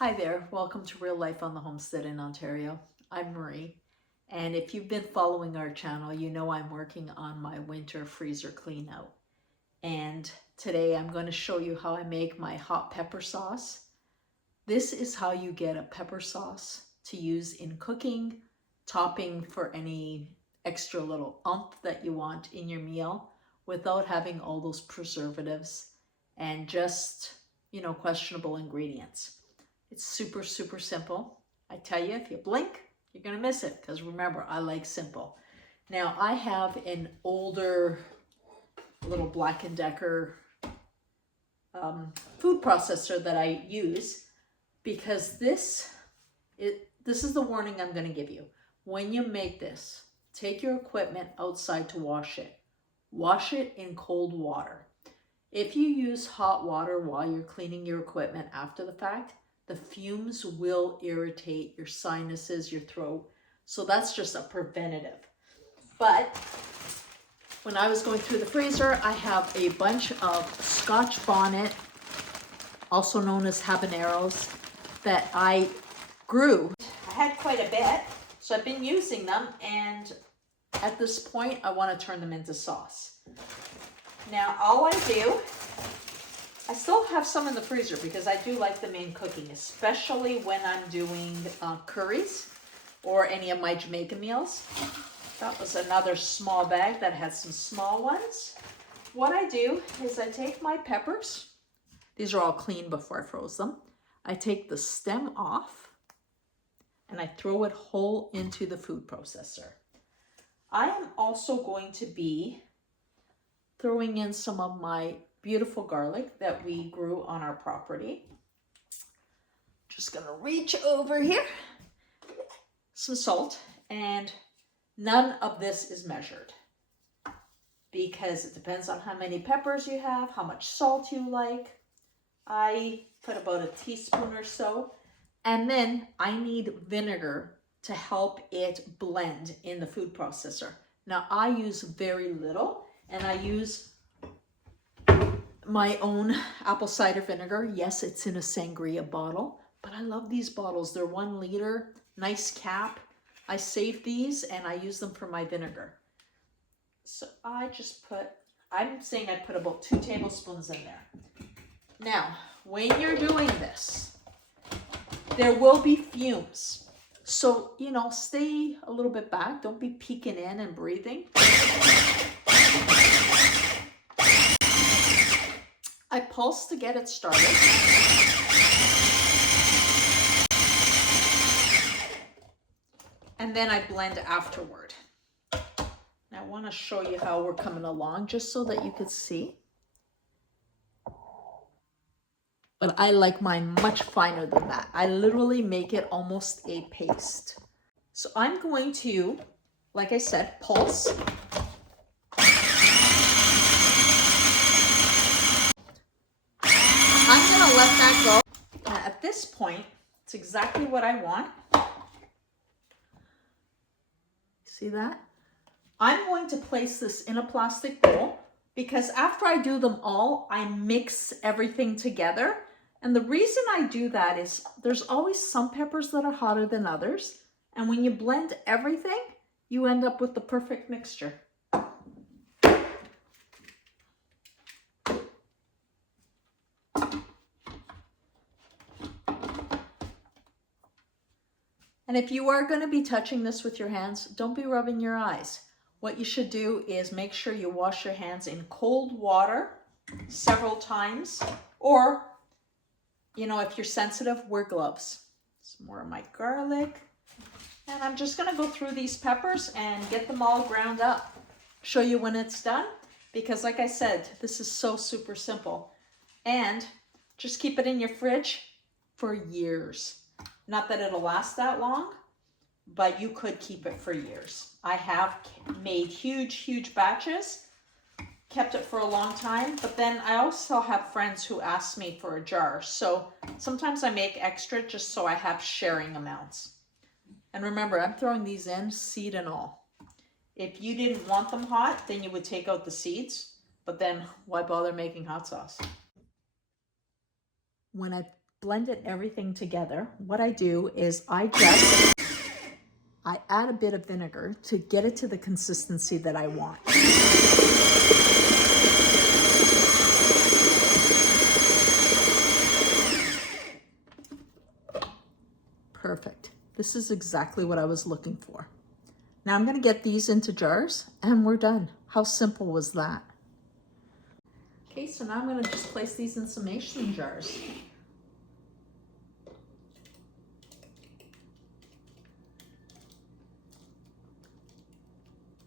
Hi there, welcome to Real Life on the Homestead in Ontario. I'm Marie, and if you've been following our channel, you know I'm working on my winter freezer clean out. And today I'm going to show you how I make my hot pepper sauce. This is how you get a pepper sauce to use in cooking, topping for any extra little oomph that you want in your meal without having all those preservatives and just, questionable ingredients. It's super, super simple. I tell you, if you blink, you're going to miss it because remember, I like simple. Now, I have an older little Black & Decker food processor that I use because this is the warning I'm going to give you. When you make this, take your equipment outside to wash it. Wash it in cold water. If you use hot water while you're cleaning your equipment after the fact, the fumes will irritate your sinuses, your throat. So that's just a preventative. But when I was going through the freezer, I have a bunch of Scotch Bonnet, also known as habaneros, that I grew. I had quite a bit, so I've been using them, and at this point, I want to turn them into sauce. Now, all I do, I still have some in the freezer because I do like them in cooking, especially when I'm doing curries or any of my Jamaican meals. That was another small bag that had some small ones. What I do is I take my peppers. These are all clean before I froze them. I take the stem off and I throw it whole into the food processor. I am also going to be throwing in some of my beautiful garlic that we grew on our property. Just gonna reach over here. Some salt, and none of this is measured because it depends on how many peppers you have, how much salt you like. I put about a teaspoon or so, and then I need vinegar to help it blend in the food processor. Now I use very little, and I use my own apple cider vinegar. Yes, it's in a sangria bottle, but I love these bottles. They're 1 liter, nice cap. I save these and I use them for my vinegar. So I'm saying I put about 2 tablespoons in there. Now, when you're doing this, there will be fumes. So, stay a little bit back. Don't be peeking in and breathing. I pulse to get it started. And then I blend afterward. Now I want to show you how we're coming along just so that you could see. But I like mine much finer than that. I literally make it almost a paste. So I'm going to, like I said, pulse. I'm going to let that go. Now at this point, it's exactly what I want. See that? I'm going to place this in a plastic bowl because after I do them all, I mix everything together. And the reason I do that is there's always some peppers that are hotter than others. And when you blend everything, you end up with the perfect mixture. And if you are going to be touching this with your hands, don't be rubbing your eyes. What you should do is make sure you wash your hands in cold water several times, or, if you're sensitive, wear gloves. Some more of my garlic. And I'm just going to go through these peppers and get them all ground up. Show you when it's done, because like I said, this is so super simple. And just keep it in your fridge for years. Not that it'll last that long, but you could keep it for years. I have made huge, huge batches, kept it for a long time, but then I also have friends who ask me for a jar. So sometimes I make extra just so I have sharing amounts. And remember, I'm throwing these in, seed and all. If you didn't want them hot, then you would take out the seeds, but then why bother making hot sauce? When I blended everything together, what I do is I add a bit of vinegar to get it to the consistency that I want. Perfect. This is exactly what I was looking for. Now I'm going to get these into jars and we're done. How simple was that? Okay, so now I'm going to just place these in some mason jars.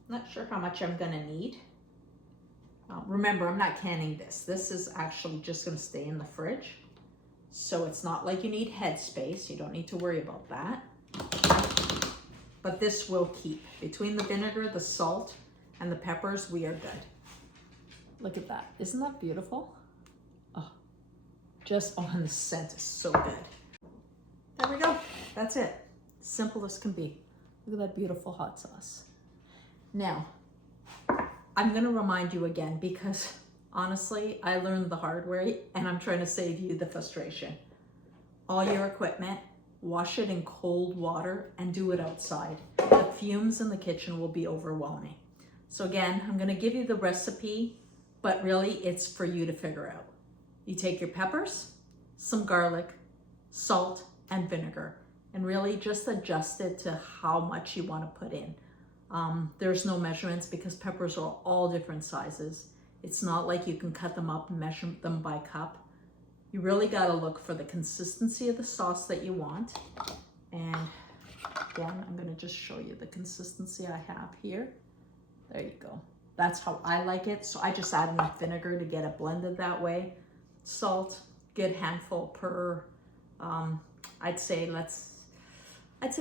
Not sure how much I'm going to need. Remember, I'm not canning this. This is actually just going to stay in the fridge. So it's not like you need headspace. You don't need to worry about that. But this will keep. Between the vinegar, the salt, and the peppers, we are good. Look at that. Isn't that beautiful? Oh, and the scent is so good. There we go. That's it. Simple as can be. Look at that beautiful hot sauce. Now, I'm going to remind you again because honestly, I learned the hard way and I'm trying to save you the frustration. All your equipment, wash it in cold water and do it outside. The fumes in the kitchen will be overwhelming. So again, I'm going to give you the recipe, but really it's for you to figure out. You take your peppers, some garlic, salt, and vinegar, and really just adjust it to how much you want to put in. There's no measurements because peppers are all different sizes. It's not like you can cut them up and measure them by cup. You really got to look for the consistency of the sauce that you want. And again, I'm going to just show you the consistency I have here. There you go. That's how I like it. So I just add enough vinegar to get it blended that way. Salt, good handful per, I'd say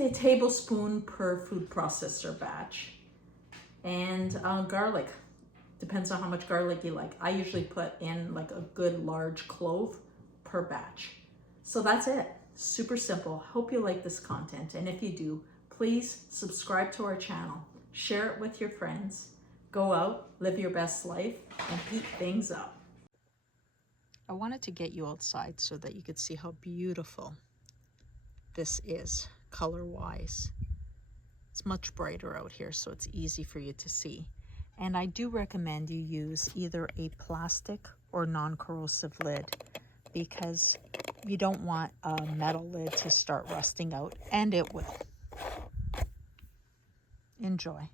a tablespoon per food processor batch. And garlic, depends on how much garlic you like. I usually put in like a good large clove per batch. So that's it, super simple. Hope you like this content. And if you do, please subscribe to our channel, share it with your friends, go out, live your best life, and heat things up. I wanted to get you outside so that you could see how beautiful this is color-wise. It's much brighter out here, so it's easy for you to see. And I do recommend you use either a plastic or non-corrosive lid because you don't want a metal lid to start rusting out, and it will. Enjoy.